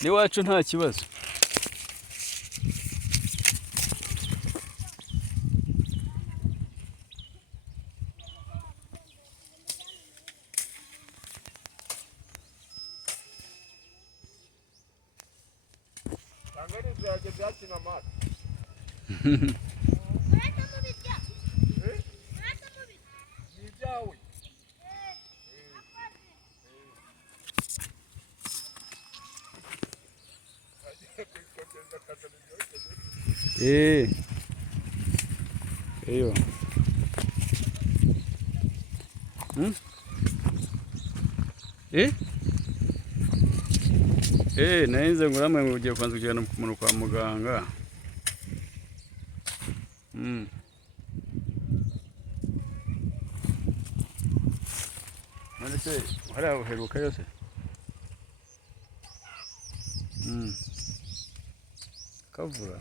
n'iwacu nta kibazo. Iyo. Nahinze nguramwe ngo ugiye kwanza kujyana umuntu kwa muganga. None se hari aheruka yose? Kavura.